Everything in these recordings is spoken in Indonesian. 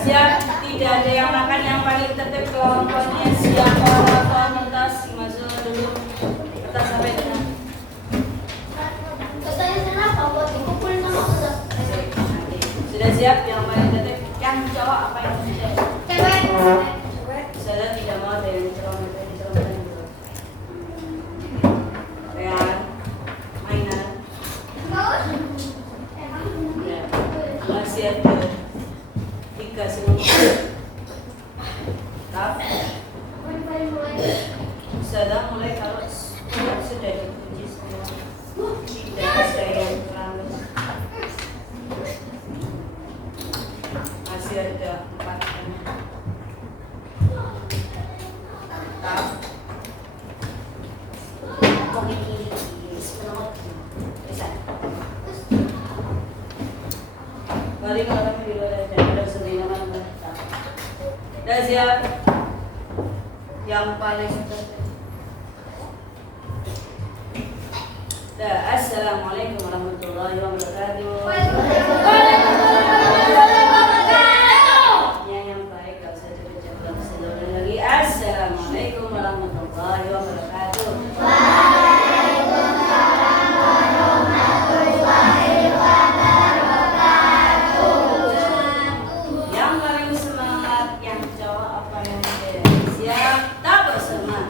Siap, tidak ada yang makan yang paling tertib kelompoknya. Siapa komunitas masuk dulu kita sampai dengan sudah siap yang paling tertib yang cowok apa yang cewek saya tidak mau ada yang ceromet dulu ya mainan ya masih ada 3 semua sudah mulai kalau sudah dipuji semua tidak ada yang terlalu masih ada 4 mari kalau kami dulu ada sendiri nama dan siap yang paling Assalamualaikum warahmatullahi wabarakatuh. Yang baik kalau saya ucapkan sekali lagi Assalamualaikum warahmatullahi wabarakatuh. Yang paling semangat yang cowok apa yang siap tak semangat.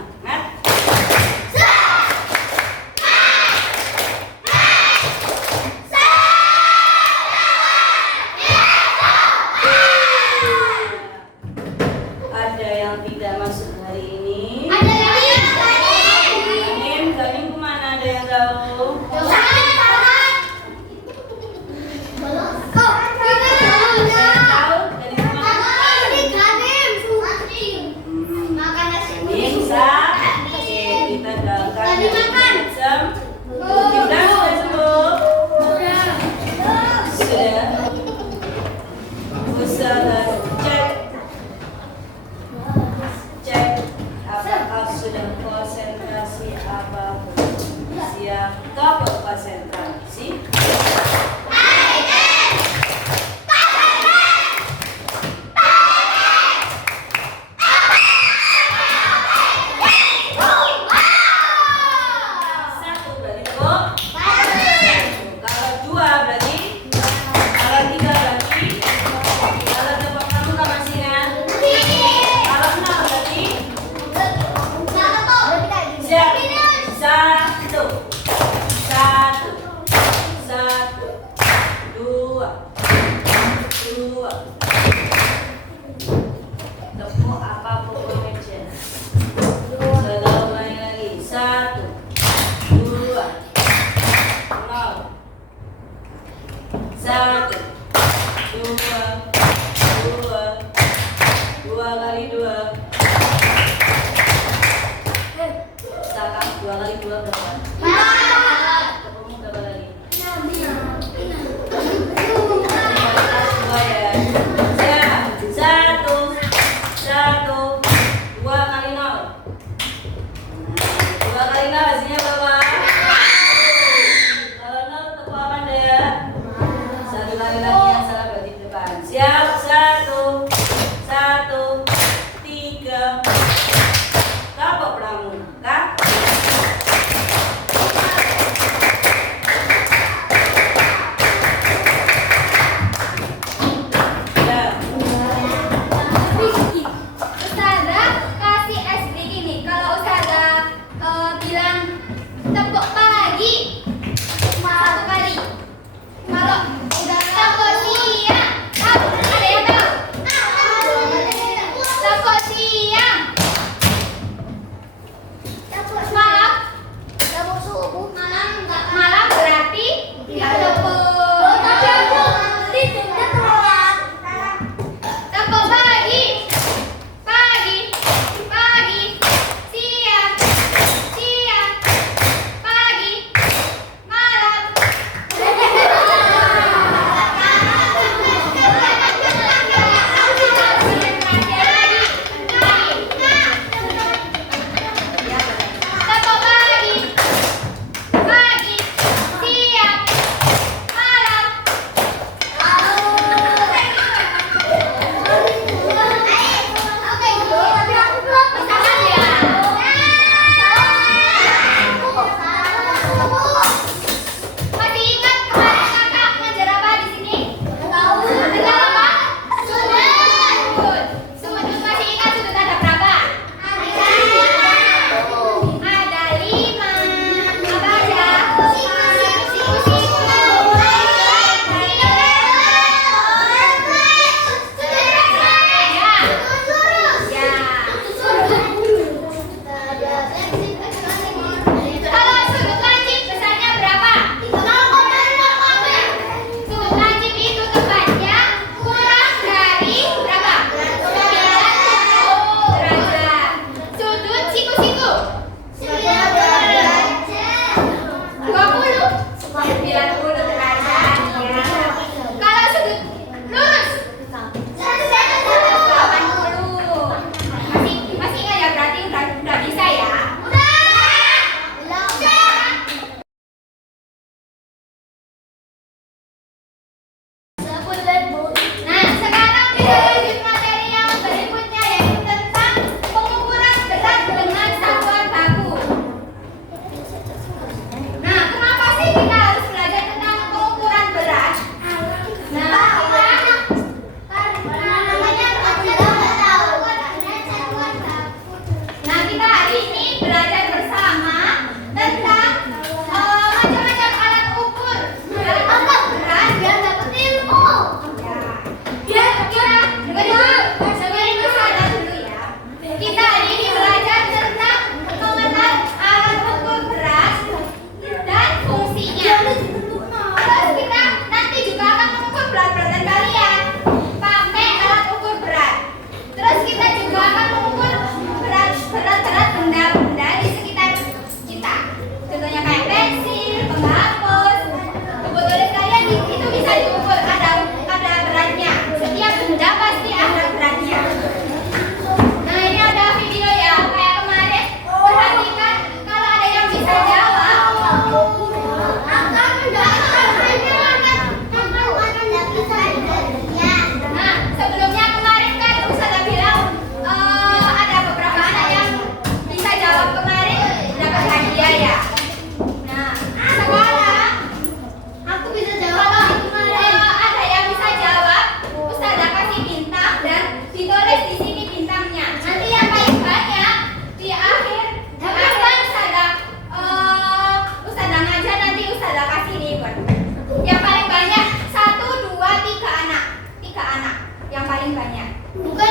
paling banyak? Bukan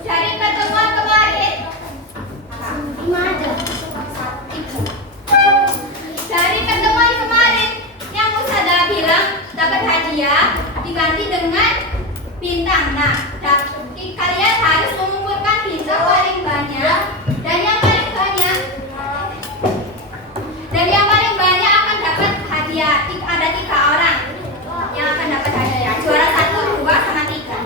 cari pertemuan kemarin. Dari pertemuan kemarin yang Ustazah bilang dapat hadiah diganti dengan bintang. Nah, kalian harus mengumpulkan bintang paling banyak dan yang paling banyak akan dapat hadiah. Ada 3 orang yang akan dapat hadiah. Juara 1, 2, sama 3.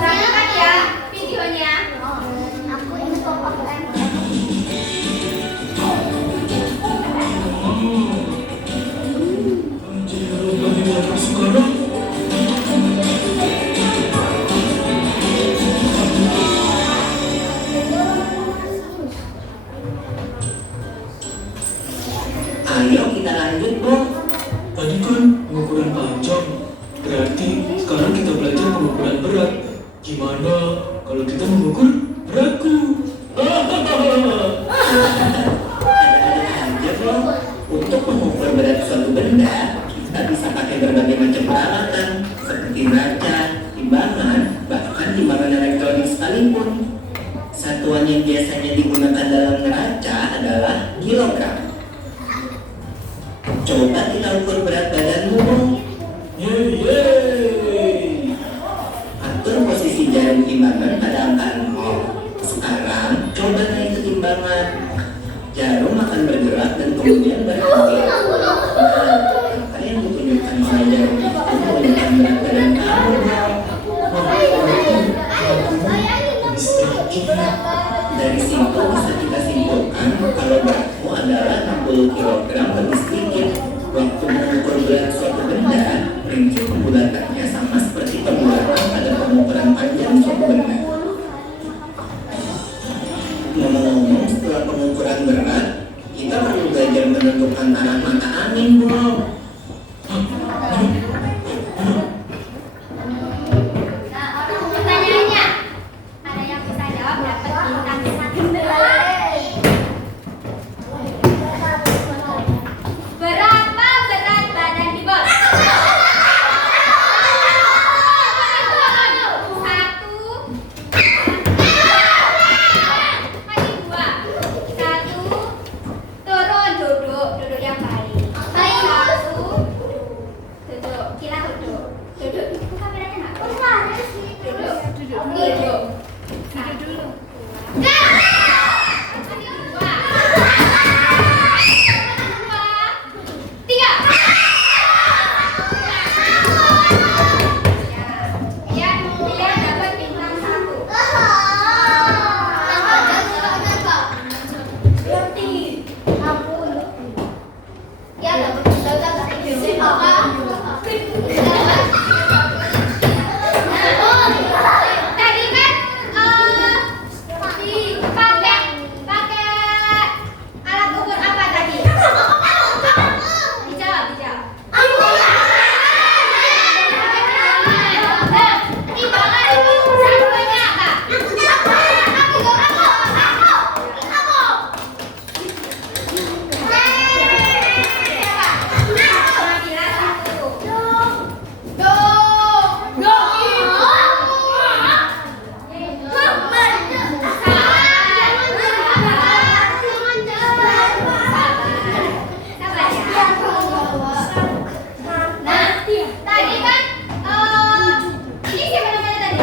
Perhatikan ya videonya. Ayo kita lanjut, Bu. Tadi kan pengukuran panjang, berarti sekarang kita belajar pengukuran berat. Gimana kalau kita mengukur beratku? Ada-ada aja, Bu. Untuk mengukur berat suatu benda, kita bisa pakai berbagai macam peralatan seperti neraca, timbangan, bahkan timbangan elektronik sekalipun. Satuan yang biasanya digunakan dalam neraca adalah kilogram. Coba kita ukur berat badanmu, Bu. Yeay! Atur posisi jarum timbangan pada angka 0. Sekarang coba naik ke timbangan. Jarum akan bergerak dan kemudian berhenti. Kalian ditunjukkan oleh jarum itu menunjukkan berat badan kamu, Bu. Dari situ bisa kita simpulkan kalau beratmu adalah 60 kg lebih sedikit. Waktu mengukur berat suatu benda, prinsip pembulatannya sama seperti pembulatan pada pengukuran panjang suatu benda. Ngomong-ngomong, setelah pengukuran berat, kita perlu belajar menentukan arah mata angin, Bu. Pertanyaannya, ada yang bisa jawab dapat bintang 1. Berapa berat badan Bibol? 1, turun, duduk yang baik. 1, duduk, kita duduk. Duduk, itu kameranya nggak? Duduk. Duduk. 3. Dia dapat bintang 1. Ya, dapat bintang 1. Tadi kan pakai alat ukur apa tadi? Dijawab. Timbangan itu satuannya apa? Tadi kan ini siapa namanya tadi?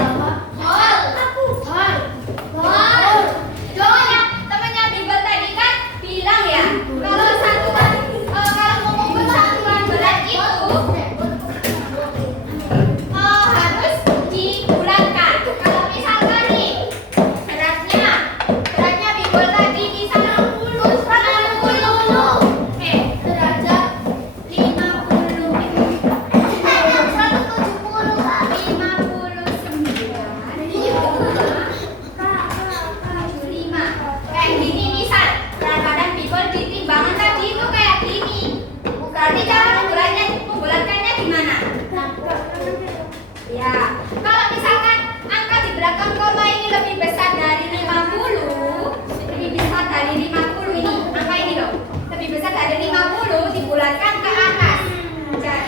Joel yang temannya Bibel tadi kan bilang ya kalau kalau mengukur satuan berat itu harus dibulatkan. Kalau misalkan nih beratnya Bibel tadi misalnya 60 derajat 55. Kayak gini misal berat badan Bibel di timbangan tadi itu kayak gini. Berarti cara membulatkannya gimana? Ya, kalau misalkan angka di belakang koma ini lebih besar dari 50 ini, angka ini loh, lebih besar dari 50 dibulatkan ke atas. Jadi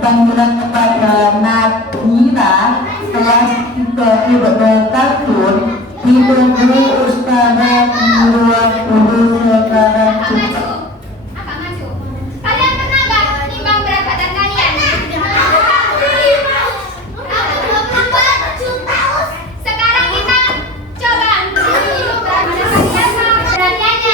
Panggilan kepada Nadira kelas 3 IBK ditunggu Ustazah di ruang guru sekarang juga. Kakak maju. Kalian pernah nggak nimbang berat badan kalian? Sekarang kita coba berat badan kalian. Perhatiannya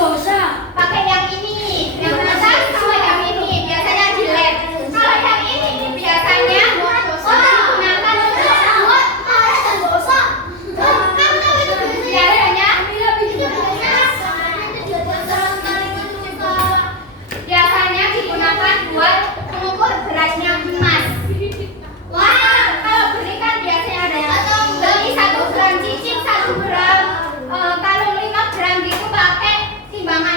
dosa. Pakai yang ini, yang atas sama yang ini biasanya di lab. Kalau yang ini biasanya digunakan untuk buat dosa. Kamu tahu itu biasanya digunakan buat mengukur beratnya emas. Wah, kalau berikan biasanya ada yang beli 1 gram cicing, 1 gram kalung 5 gram gitu pakai timbangan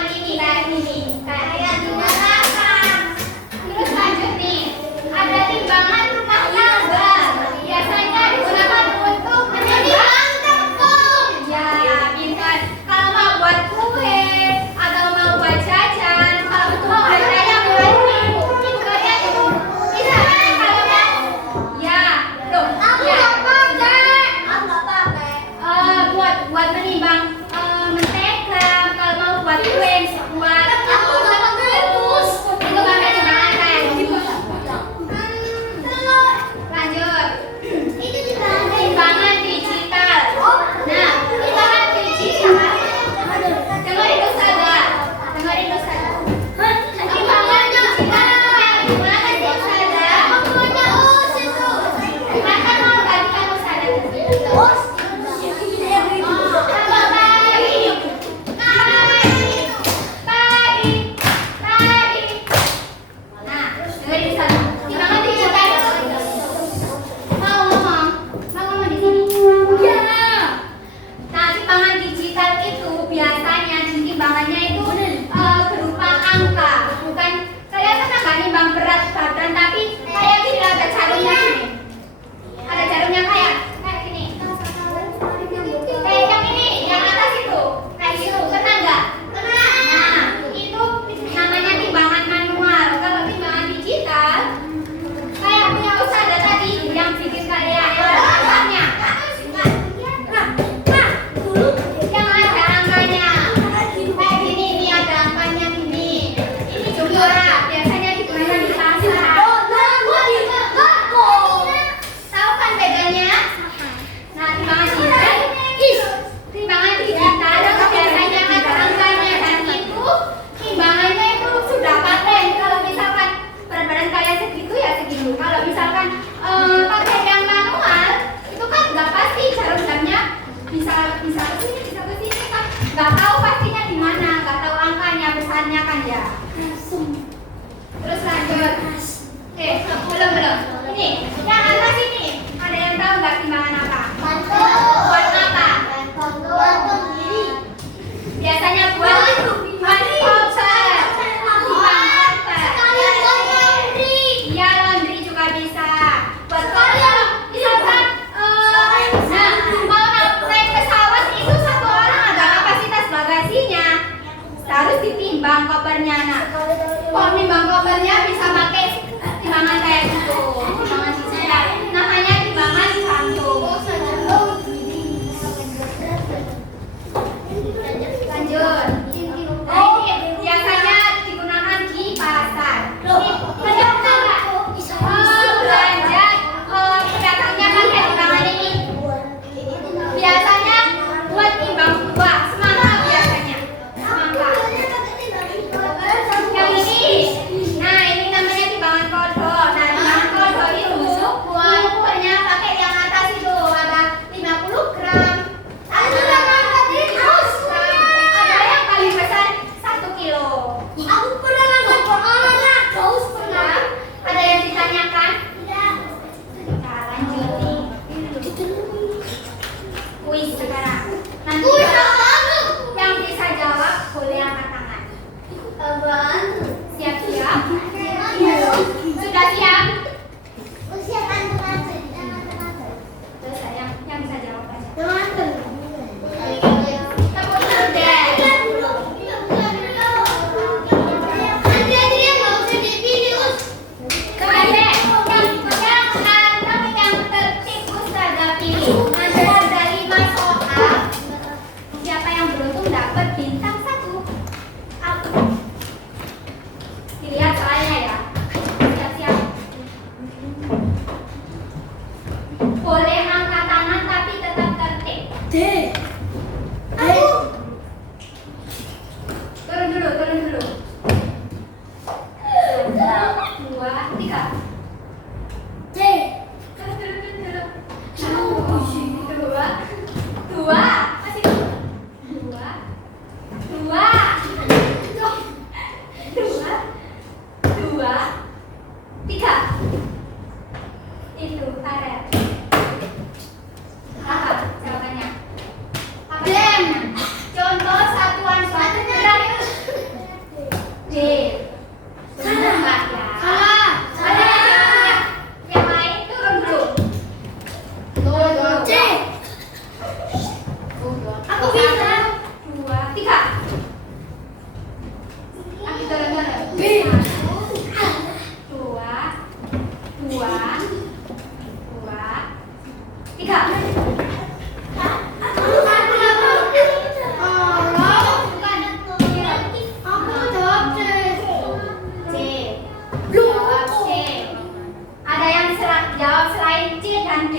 dengan D?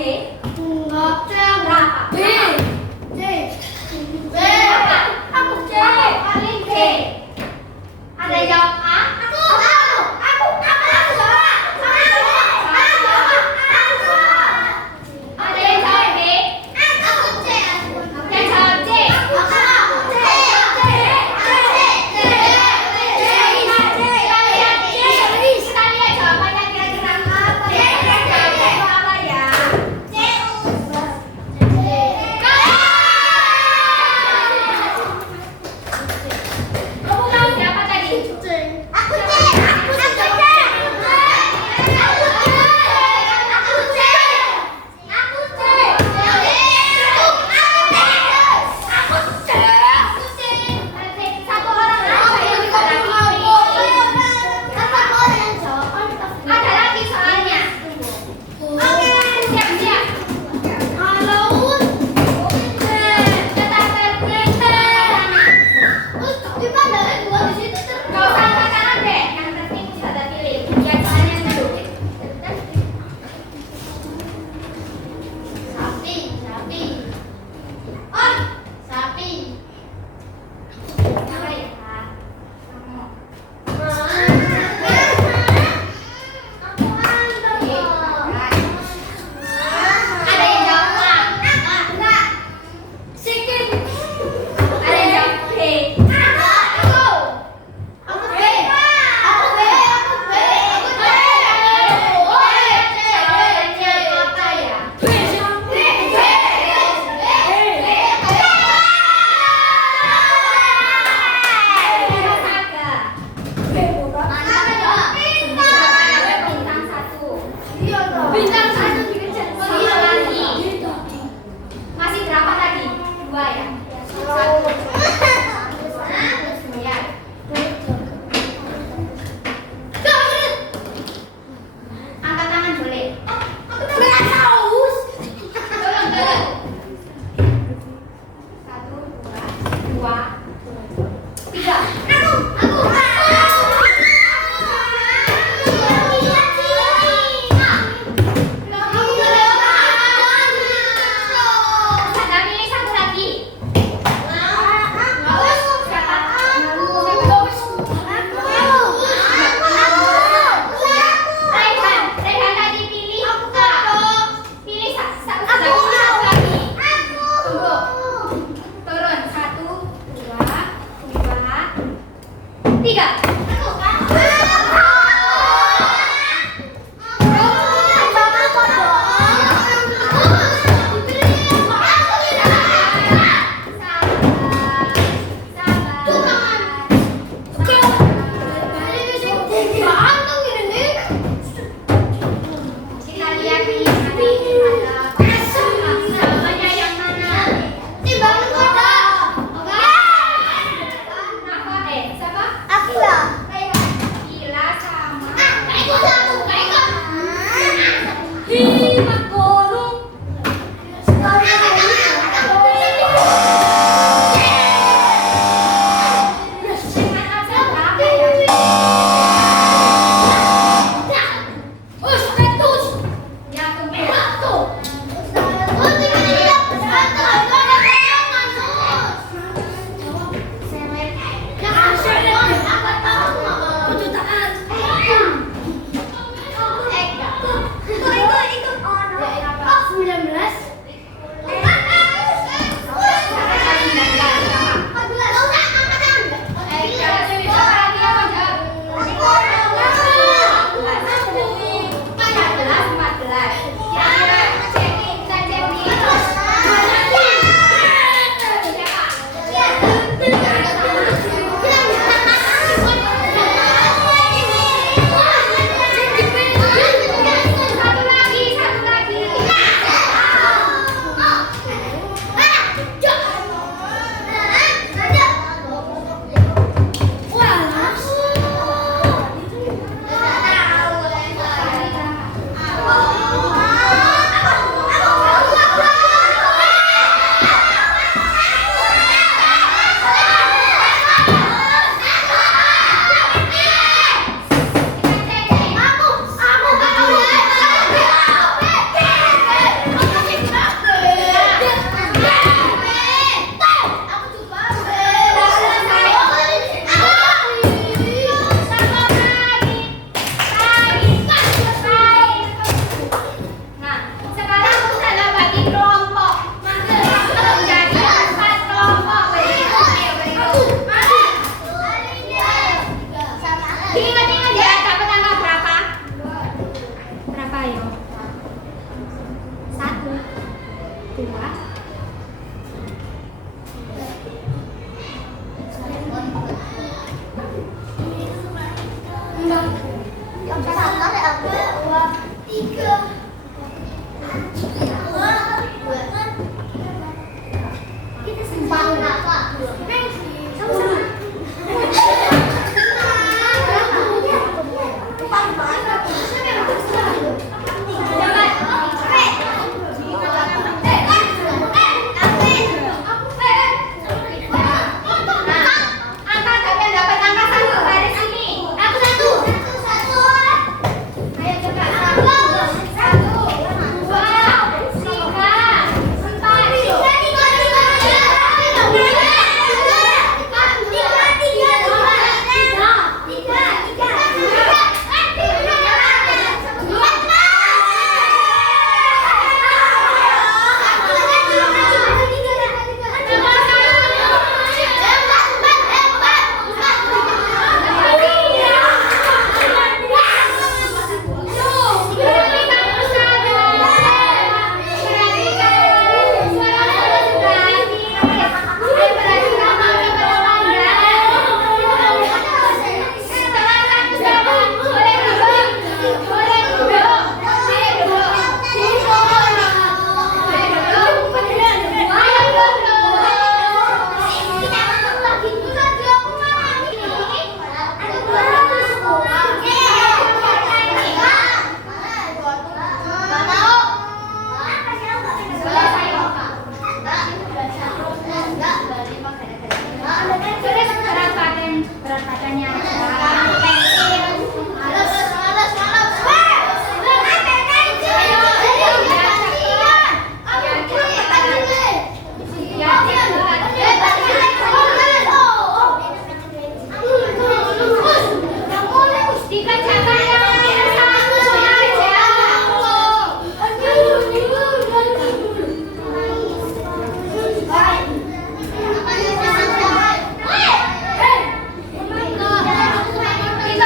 Enggak, C berapa? B. C. B. Berapa? Aku C. Paling D. Ada yang jawab A? Aku jawab. Ada yang jawab B? Aku C. Yang jawab C? Aku C. Kita lihat jawabannya kira-kira apa ya?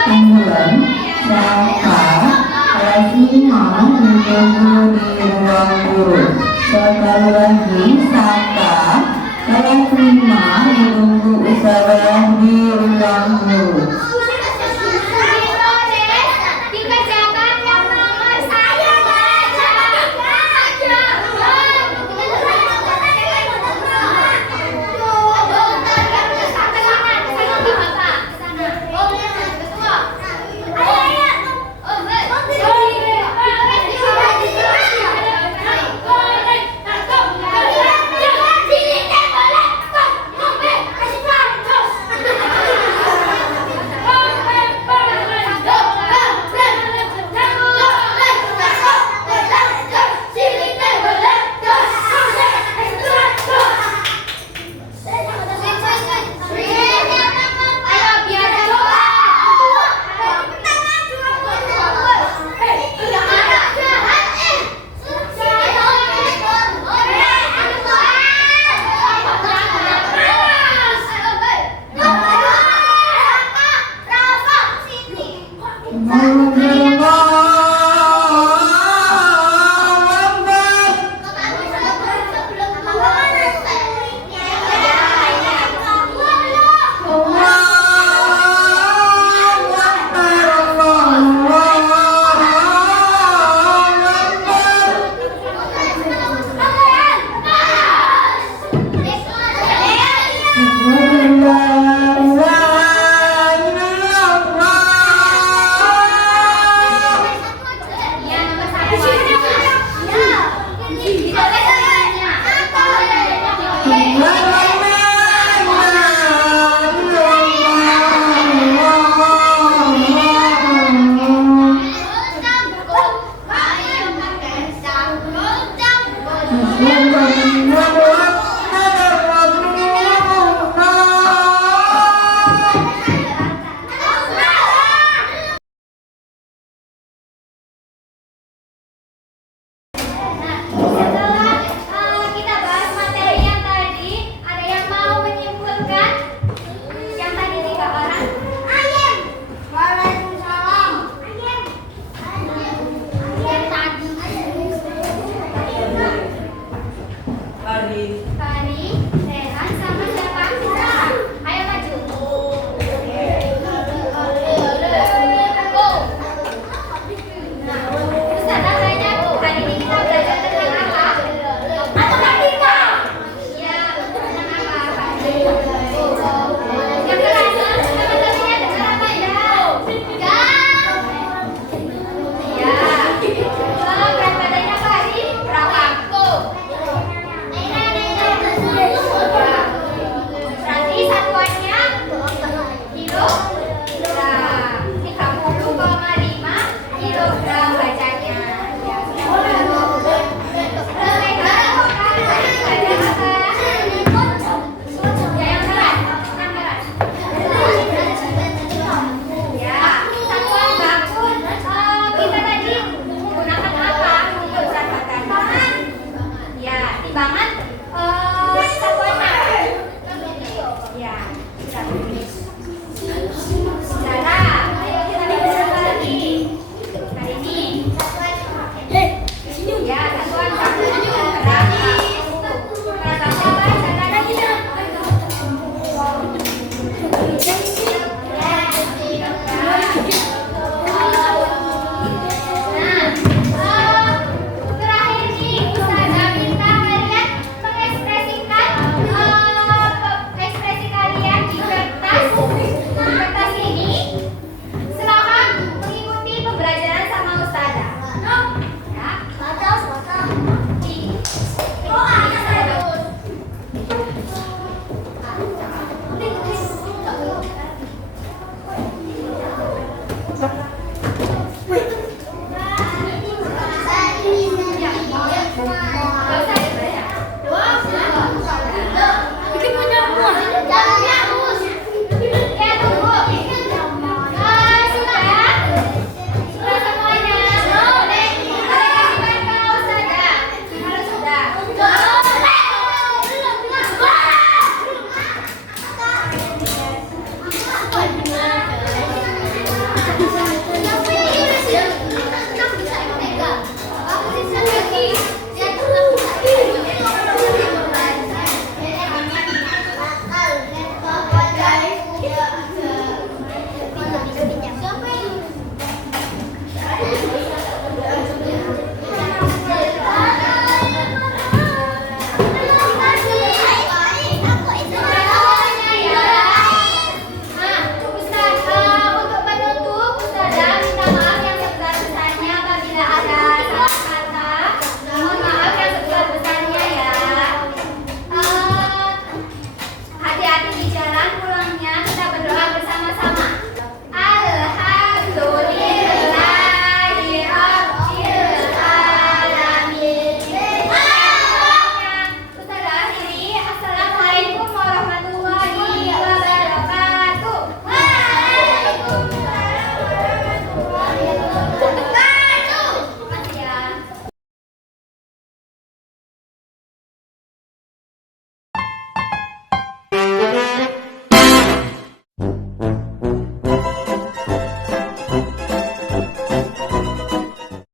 Ambulan, Saka, kelas 5 menunggu di ruang guru. Sekali lagi, Saka, kelas 5 menunggu usaha di ruang guru. Dikerjakan yang nomor saya baca. Thank you.